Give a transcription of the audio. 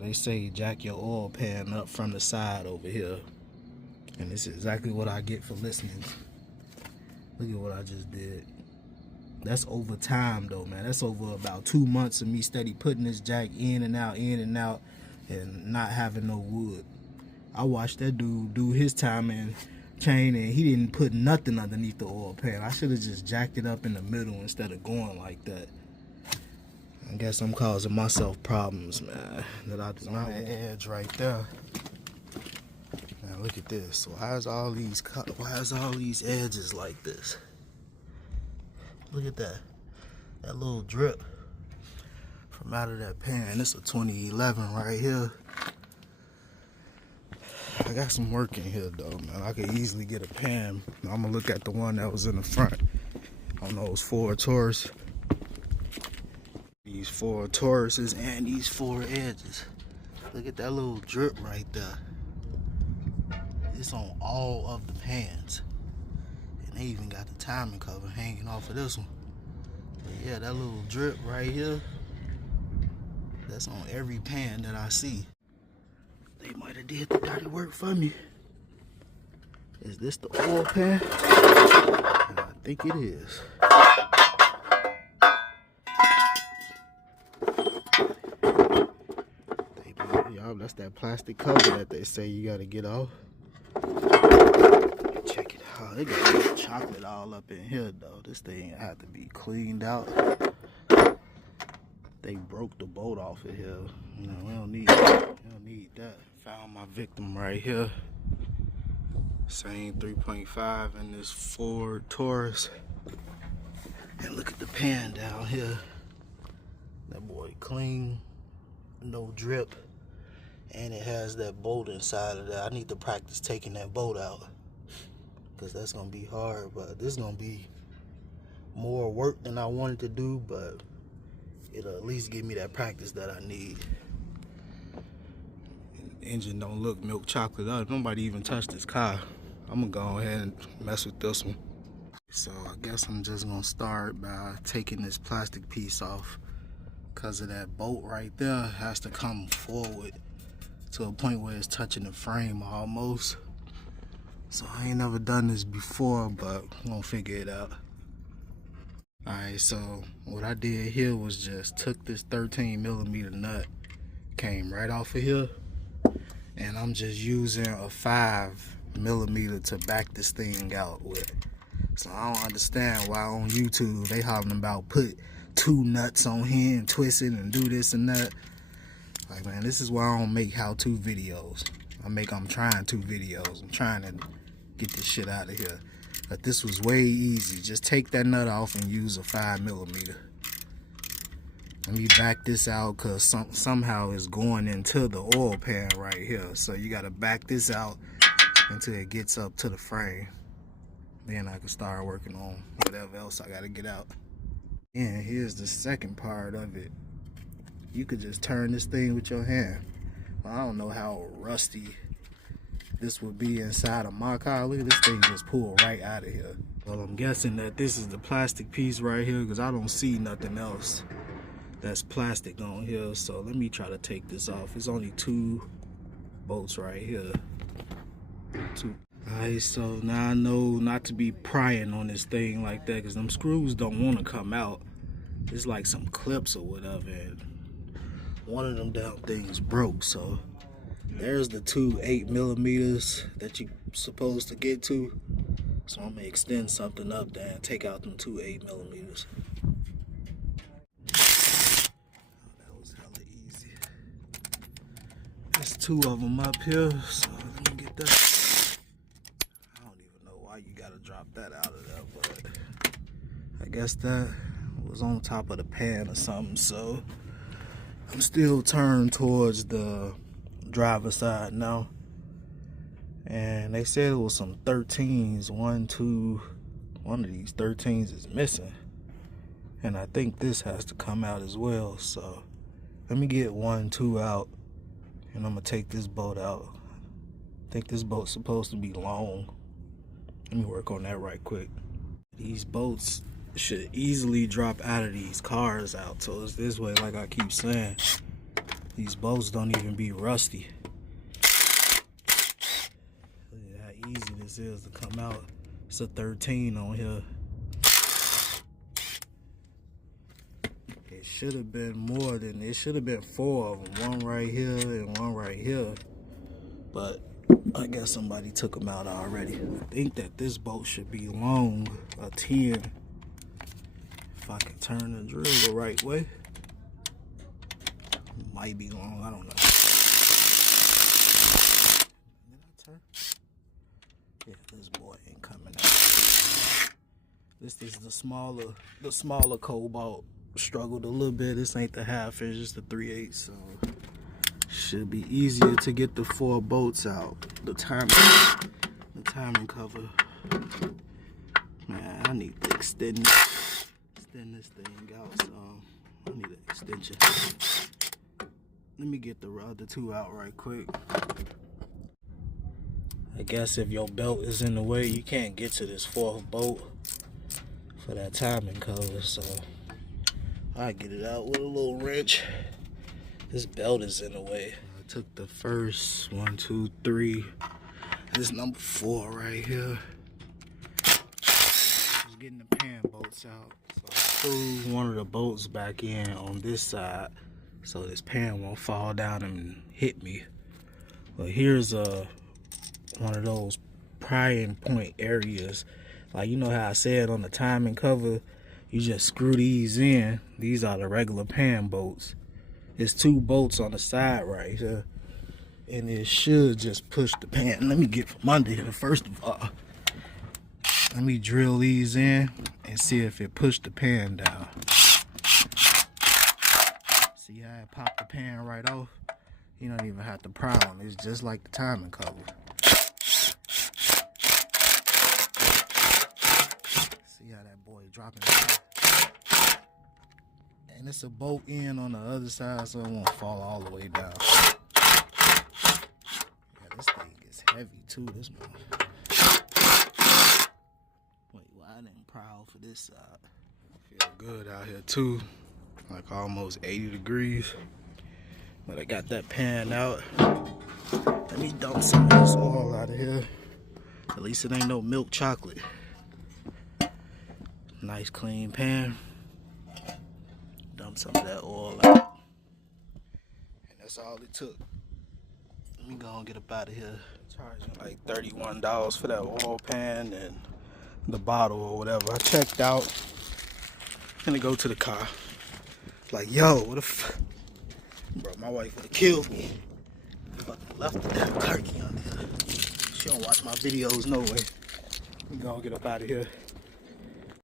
They say jack your oil pan up from the side over here. And this is exactly what I get for listening. Look at what I just did. That's over time though, man. That's over about 2 months of me steady putting this jack in and out, and not having no wood. I watched that dude do his time and chain, and he didn't put nothing underneath the oil pan. I should have just jacked it up in the middle instead of going like that. I guess I'm causing myself problems, man. That I do not. That edge right there. Now look at this. Why is all these edges like this? Look at that. That little drip from out of that pan. It's a 2011 right here. I got some work in here though, man. I could easily get a pan. I'm gonna look at the one that was in the front on those 4 Taurus. These 4 Tauruses and these 4 edges. Look at that little drip right there. It's on all of the pans. And they even got the timing cover hanging off of this one. But yeah, that little drip right here, that's on every pan that I see. They might have did the dirty work for me. Is this the oil pan? I think it is. Y'all, that's that plastic cover that they say you gotta get off. Check it out. They got chocolate all up in here though. This thing had to be cleaned out. They broke the bolt off of here. You know, we don't need that. Found my victim right here. Same 3.5 in this Ford Taurus. And look at the pan down here. That boy clean, no drip. And it has that bolt inside of that. I need to practice taking that bolt out, because that's gonna be hard, but this is gonna be more work than I wanted to do, but it'll at least give me that practice that I need. Engine don't look milk chocolate up. Nobody even touched this car. I'm gonna go ahead and mess with this one. So I guess I'm just gonna start by taking this plastic piece off, because of that bolt right there has to come forward to a point where it's touching the frame almost. So I ain't never done this before, but I'm gonna figure it out. Alright, so what I did here was just took this 13mm nut, came right off of here, and I'm just using a 5mm to back this thing out with. So I don't understand why on YouTube they hollering about put 2 nuts on here and twist it and do this and that. Like, man, this is why I don't make how-to videos. I'm trying to videos. I'm trying to get this shit out of here. But this was way easy. Just take that nut off and use a 5mm. Let me back this out, because somehow it's going into the oil pan right here. So you got to back this out until it gets up to the frame. Then I can start working on whatever else I got to get out. And here's the second part of it. You could just turn this thing with your hand. I don't know how rusty this would be inside of my car. Look at this thing just pulled right out of here. Well, I'm guessing that this is the plastic piece right here, because I don't see nothing else that's plastic on here. So let me try to take this off. It's only 2 bolts right here. 2. Alright, so now I know not to be prying on this thing like that, because them screws don't want to come out. It's like some clips or whatever, and one of them damn things broke. So there's the 2 8mm that you're supposed to get to. So I'm gonna extend something up there and take out them 2 8mm. That was hella easy. There's 2 of them up here, so let me get that. I don't even know why you gotta drop that out of there, but I guess that was on top of the pan or something. So I'm still turned towards the driver's side now, and they said it was some 13s. One of these 13s is missing, and I think this has to come out as well. So let me get 1, 2 out, and I'm gonna take this bolt out. I think this bolt's supposed to be long. Let me work on that right quick. These bolts should easily drop out of these cars out, so it's this way, like I keep saying. These bolts don't even be rusty. Look at how easy this is to come out. It's a 13 on here. It should have been more than, it should have been 4 of them. One right here and one right here. But I guess somebody took them out already. I think that this bolt should be long, a 10. If I can turn the drill the right way. Might be long, I don't know. Did I turn? Yeah, this boy ain't coming out. This is the smaller cobalt. Struggled a little bit. This ain't the half inch, it's the 3/8, so should be easier to get the 4 bolts out. The timing cover. Man, I need to extend this thing out, so I need an extension. Let me get the other 2 out right quick. I guess if your belt is in the way, you can't get to this 4th bolt for that timing cover, so I get it out with a little wrench. This belt is in the way. I took the first 1, 2, 3. This number 4 right here. Just getting the pan bolts out. So I screwed one of the bolts back in on this side so this pan won't fall down and hit me. But here's one of those prying point areas. Like, you know how I said on the timing cover, you just screw these in. These are the regular pan bolts. There's 2 bolts on the side right here, and it should just push the pan. Let me get from under here first of all. Let me drill these in and see if it pushed the pan down. See how it popped the pan right off? You don't even have to pry on it. It's just like the timing cover. See how that boy dropping down? And it's a bolt in on the other side so it won't fall all the way down. Yeah, this thing is heavy too, this one. Wait, well, I didn't pry off of this side. Feel good out here too. Like almost 80 degrees. But I got that pan out. Let me dump some of this oil out of here. At least it ain't no milk chocolate. Nice clean pan. Dump some of that oil out. And that's all it took. Let me go and get up out of here. Charging like $31 for that oil pan and the bottle or whatever. I checked out. Gonna go to the car. Like, yo, what if, bro, my wife would have killed me. Fucking left the damn turkey on there. She don't watch my videos no way. We gonna get up out of here.